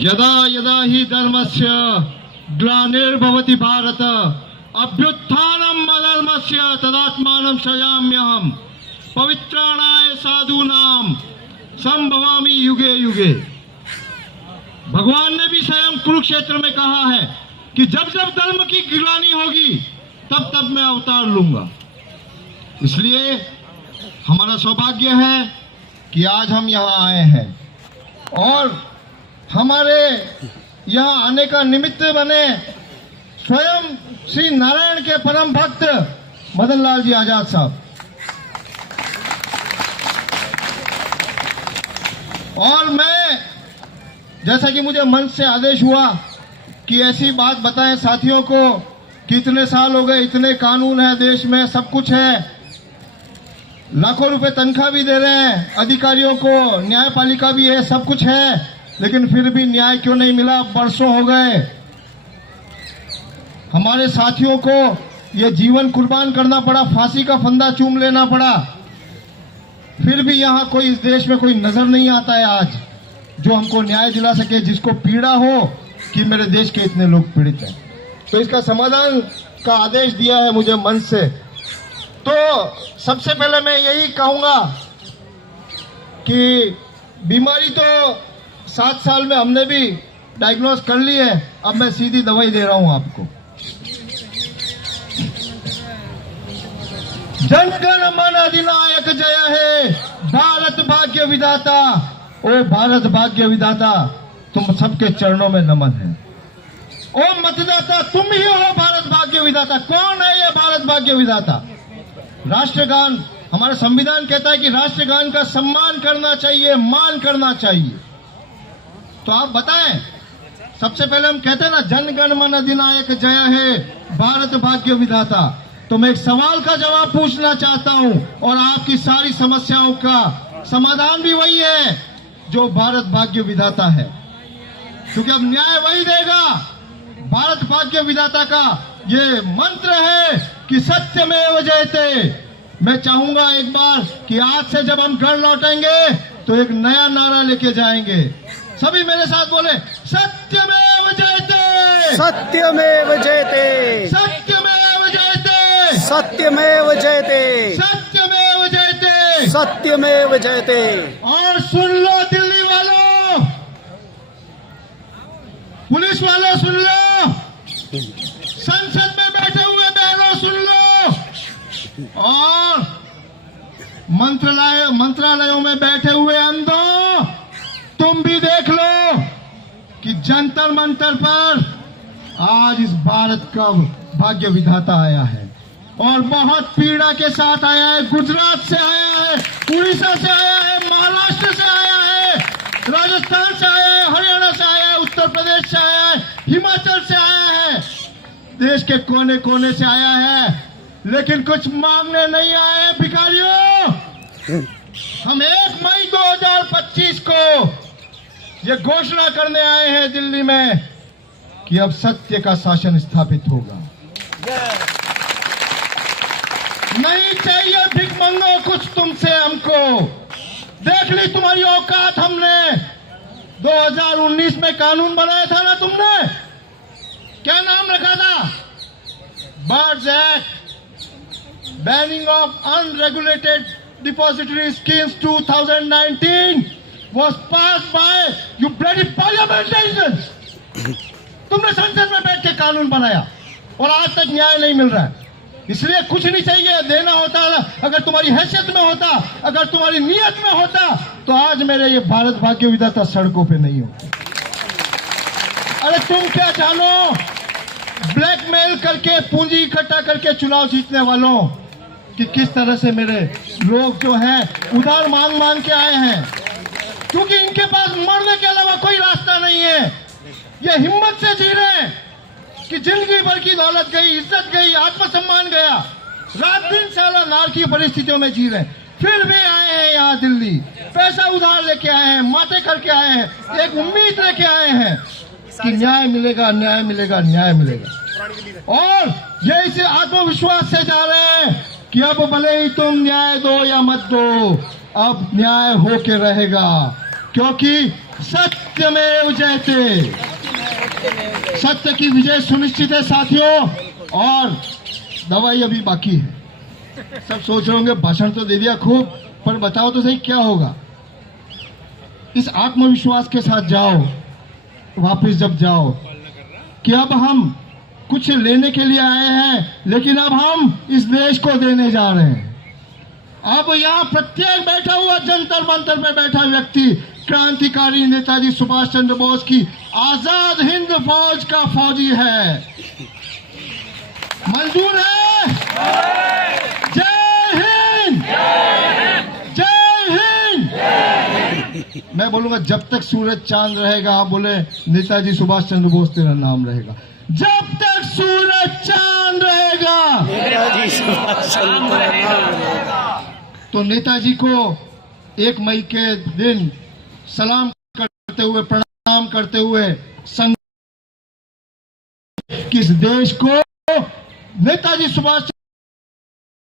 यदा यदा हि धर्मस्य ग्लानिर्भवति भारत अभ्युत्थानम् अधर्मस्य तदात्मानं सृजाम्यहम् पवित्राणाय साधूनां संभवामि युगे युगे। भगवान ने भी स्वयं कुरुक्षेत्र में कहा है कि जब जब धर्म की गिलानी होगी तब तब मैं अवतार लूंगा। इसलिए हमारा सौभाग्य है कि आज हम यहाँ आए हैं और हमारे यहाँ आने का निमित्त बने स्वयं श्री नारायण के परम भक्त मदन लाल जी आजाद साहब। और मैं, जैसा कि मुझे मंच से आदेश हुआ कि ऐसी बात बताएं साथियों को कि इतने साल हो गए, इतने कानून है देश में, सब कुछ है, लाखों रुपए तनख्वाह भी दे रहे हैं अधिकारियों को, न्यायपालिका भी है, सब कुछ है, लेकिन फिर भी न्याय क्यों नहीं मिला? बरसों हो गए। हमारे साथियों को ये जीवन कुर्बान करना पड़ा, फांसी का फंदा चूम लेना पड़ा, फिर भी यहाँ कोई, इस देश में कोई नजर नहीं आता है आज जो हमको न्याय दिला सके, जिसको पीड़ा हो कि मेरे देश के इतने लोग पीड़ित हैं। तो इसका समाधान का आदेश दिया है मुझे मंच से। तो सबसे पहले मैं यही कहूंगा कि बीमारी तो 7 साल में हमने भी डायग्नोज कर ली है, अब मैं सीधी दवाई दे रहा हूं आपको। जन गण मन अधिनायक जय है, भारत भाग्य विधाता। ओ भारत भाग्य विधाता, तुम सबके चरणों में नमन है। ओ मतदाता, तुम ही हो भारत भाग्य विधाता। कौन है ये भारत भाग्य विधाता? राष्ट्रगान, हमारा संविधान कहता है कि राष्ट्रगान का सम्मान करना चाहिए, मान करना चाहिए। तो आप बताएं, सबसे पहले हम कहते हैं ना, जन गण मन अधिनायक जय है, भारत भाग्य विधाता। तो मैं एक सवाल का जवाब पूछना चाहता हूं और आपकी सारी समस्याओं का समाधान भी वही है जो भारत भाग्य विधाता है, क्योंकि अब न्याय वही देगा। भारत भाग्य विधाता का ये मंत्र है कि सत्यमेव जयते। मैं चाहूंगा एक बार कि आज से जब हम घर लौटेंगे तो एक नया नारा लेके जाएंगे। सभी मेरे साथ बोले, सत्यमेव जयते, सत्यमेव जयते, सत्यमेव जयते, सत्यमेव जयते, सत्यमेव जयते, सत्यमेव जयते। और सुन लो दिल्ली वालों, पुलिस वालों सुन लो, संसद में बैठे हुए बहनों सुन लो, और मंत्रालयों में बैठे हुए अंधों, तुम भी देख लो कि जंतर मंतर पर आज इस भारत का भाग्य विधाता आया है और बहुत पीड़ा के साथ आया है। गुजरात से आया है, उड़ीसा से आया है, महाराष्ट्र से आया है, राजस्थान से आया है, हरियाणा से आया है, उत्तर प्रदेश से आया है, हिमाचल से आया है, देश के कोने कोने से आया है, लेकिन कुछ मांगने नहीं आए हैं भिखारियों। हम 1 मई 2025 को ये घोषणा करने आए हैं दिल्ली में कि अब सत्य का शासन स्थापित होगा। नहीं चाहिए भिखमंगो कुछ तुमसे हमको। देख ली तुम्हारी औकात हमने। 2019 में कानून बनाया था ना तुमने, क्या नाम रखा था? Birds act, banning of unregulated depository schemes 2019 was passed by you bloody parliamentarians। तुमने संसद में बैठ के कानून बनाया और आज तक न्याय नहीं मिल रहा है। इसलिए कुछ नहीं चाहिए, देना होता, अगर तुम्हारी हैसियत में होता, अगर तुम्हारी नीयत में होता, तो आज मेरे ये भारत भाग्य विधाता सड़कों पे नहीं होते। अरे तुम क्या जानो, ब्लैकमेल करके, पूंजी इकट्ठा करके चुनाव जीतने वालों, कि किस तरह से मेरे लोग जो हैं उधार मांग मांग के आए हैं, क्योंकि इनके पास मरने के अलावा कोई रास्ता नहीं है। ये हिम्मत से जी रहे हैं कि जिंदगी भर की दौलत गई, इज्जत गई, आत्मसम्मान गया, रात दिन साला नार की परिस्थितियों में जी रहे हैं, फिर भी आए हैं यहाँ दिल्ली, पैसा उधार लेके आए हैं, माते करके आए हैं, एक उम्मीद लेके आए हैं कि न्याय मिलेगा, न्याय मिलेगा, न्याय मिलेगा। और ये इसे आत्मविश्वास से जा रहे हैं कि अब भले ही तुम न्याय दो या मत दो, अब न्याय होके रहेगा, क्योंकि सत्यमेव जयते। सत्य की विजय सुनिश्चित है साथियों, और दवाई अभी बाकी है। सब सोच रहे होंगे भाषण तो दे दिया खूब, पर बताओ तो सही क्या होगा। इस आत्मविश्वास के साथ जाओ वापस, जब जाओ कि अब हम कुछ लेने के लिए आए हैं, लेकिन अब हम इस देश को देने जा रहे हैं। अब यहाँ प्रत्येक बैठा हुआ जंतर मंतर में बैठा व्यक्ति क्रांतिकारी नेताजी सुभाष चंद्र बोस की आजाद हिंद फौज का फौजी है। मंजूर है? जय हिंद, जय हिंद। मैं बोलूंगा जब तक सूरज चांद रहेगा, आप बोले नेताजी सुभाष चंद्र बोस तेरा नाम रहेगा। जब तक सूरज चांद रहेगा, नेताजी सुभाष चंद्र तो नेताजी को 1 मई के दिन सलाम करते हुए, प्रणाम करते हुए किस देश को नेताजी सुभाष